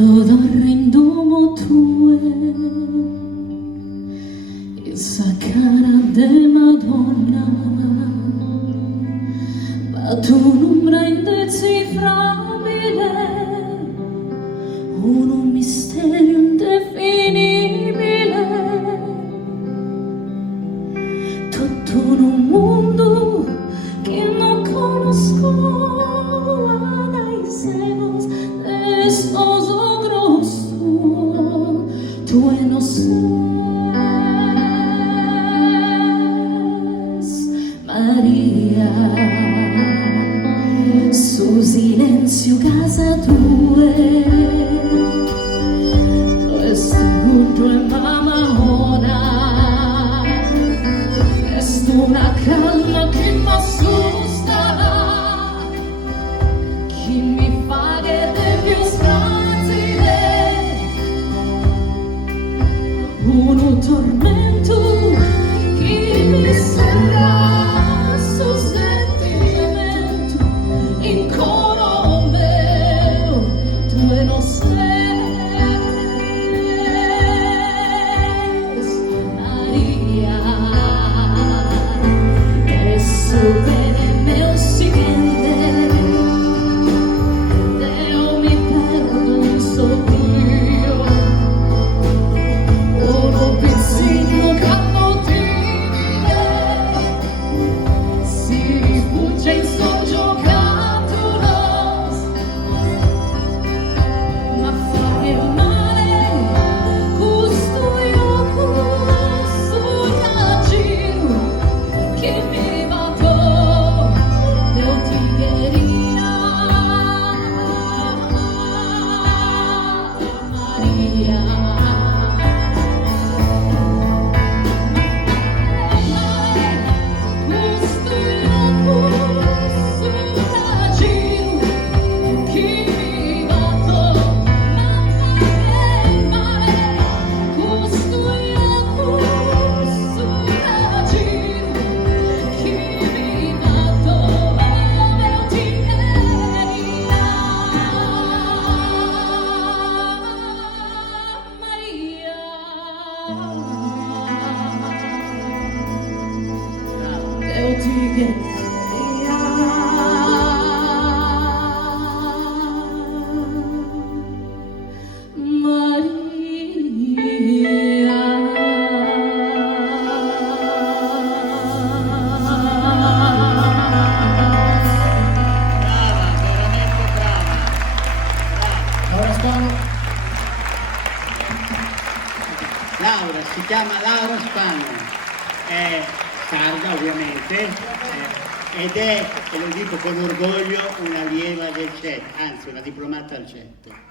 Quando dormindo tue essa cara de Madonna, ma tu un'ombra indecifrabile, un misterio indefinibile, tutto in un mondo che non conosco, dai senos de sposo grosso, tu no Maria, su silenzio casa tue, questo punto è mamma, è una calma che mi assusta, che mi fa che te più spazile, uno tormento che mi sembra Laura, si chiama Laura Spagna, è sarda ovviamente, ed è, e lo dico con orgoglio, un'allieva del CET, anzi una diplomata al CET.